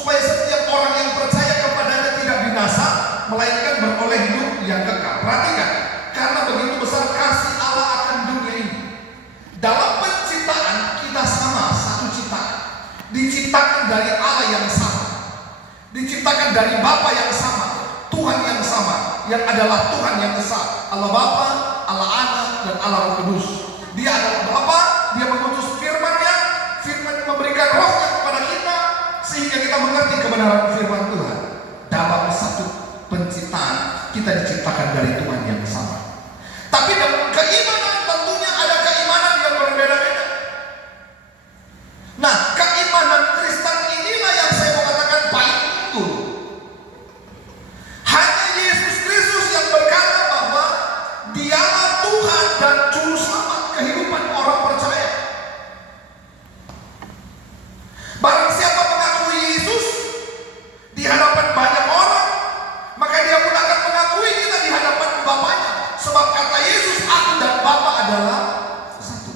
supaya setiap orang yang percaya kepadanya tidak binasa, melainkan beroleh hidup yang kekal. Perhatikan, karena begitu besar kasih Allah akan dunia ini. Dalam penciptaan kita sama, satu ciptaan. Diciptakan dari Allah yang sama, diciptakan dari Bapa yang sama, Tuhan yang sama, yang adalah Tuhan yang esa, Allah Bapa, Allah Anak, dan Allah Roh Kudus. Dia adalah Bapa, dia mengutus firman-Nya, firman memberikan rohnya kepada kita, sehingga kita mengerti kebenaran firman Tuhan. Dalam satu penciptaan, kita diciptakan dari Tuhan yang sama. Tapi dalam keimanan tentunya ada keimanan yang berbeda-beda. Nah, keimanan Kristen inilah yang saya mau katakan paling unggul. Hanya Yesus Kristus yang berkata bahwa Dialah Tuhan dan Juru Selamat kehidupan orang percaya. Barang siapa mengakui Yesus di hadapan banyak orang, maka dia pun akan mengakui kita di hadapan Bapaknya. Sebab kata Yesus, aku dan Bapa adalah satu.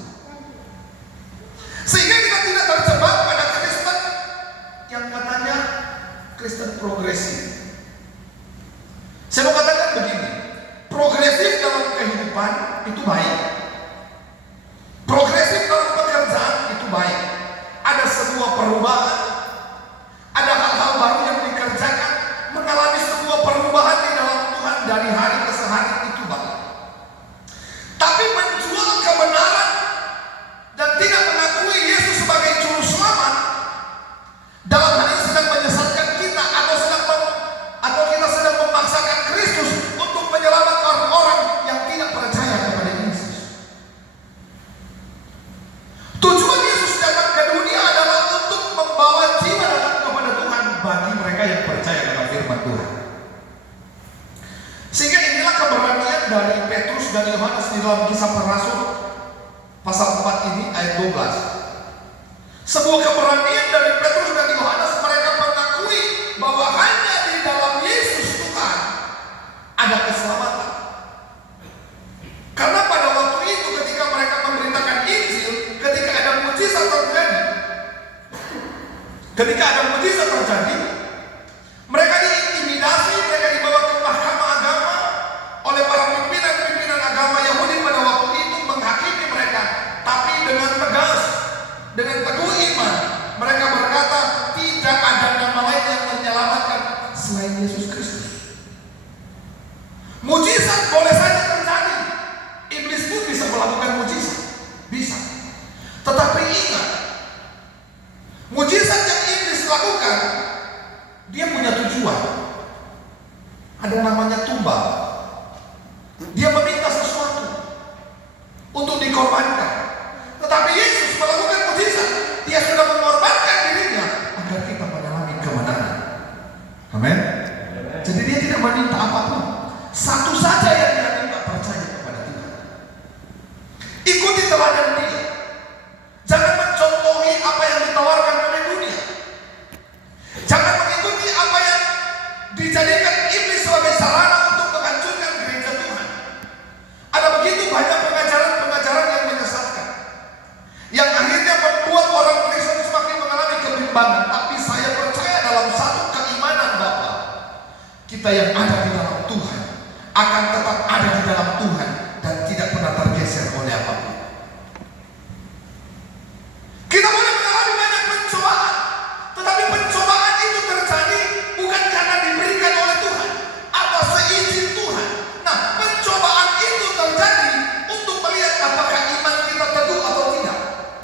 Sehingga kita tidak terjebak pada Kristen yang katanya Kristen progresif. Saya mau katakan begini, progresif dalam kehidupan itu baik, progresif dalam pekerjaan itu baik. Ada sebuah perubahan, ada hal-hal baru yang dikerjakan, mengalami sebuah perubahan di dalam Tuhan dari hari ke hari, itu baik. Tapi menjual kebenaran dan tidak mengakui Yesus sebagai Juru Selamat, dalam hal ini sedang menyesatkan kita, atau kita sedang memaksakan Kristus untuk menyelamatkan orang yang tidak percaya kepada Yesus. Tujuan Yesus datang ke dunia adalah untuk membawa jiwa datang kepada Tuhan bagi mereka yang percaya kepada firman Tuhan. Sehingga inilah keberanian dari Petrus dan Yohanes di dalam Kisah Para Rasul pasal 4 ini ayat 12. Sebuah keberanian dari Petrus dan Yohanes, mereka mengakui bahwa hanya di dalam Yesus Tuhan ada keselamatan. Karena pada waktu itu ketika mereka memberitakan Injil, ketika ada mujizat terjadi, mereka diintimidasi, mereka dibawa ke mahkamah agama oleh para pimpinan agama Yahudi pada waktu itu, menghakimi mereka. Tapi dengan tegas, dengan teguh iman, mereka berkata tidak ada nama lain yang menyelamatkan selain Yesus Kristus. Mujizat boleh saja terjadi, iblis pun bisa melakukan mujizat, bisa. Tetapi ingat, mujizat yang iblis lakukan, dia punya tujuan. Ada namanya tumbal. Dia meminta sesuatu untuk dikorbankan. Tetapi Yesus melakukan mujizat, dia sudah mengorbankan dirinya agar kita mengalami kemenangan. Amin. Jadi dia tidak meminta apapun, satu saja yang dia minta, percaya kepada Tuhan. Ikuti teladan dia. Jangan mencontohi apa yang ditawarkan oleh dunia. Jangan mengikuti apa yang dijadikan iblis sebagai sarana untuk menghancurkan gereja Tuhan. Ada begitu banyak pengajaran-pengajaran yang menyesatkan, yang akhirnya membuat orang Kristen semakin mengalami kebimbangan. Tapi saya percaya dalam satu keimanan Bapa, kita yang ada di dalam Tuhan akan tetap ada di dalam Tuhan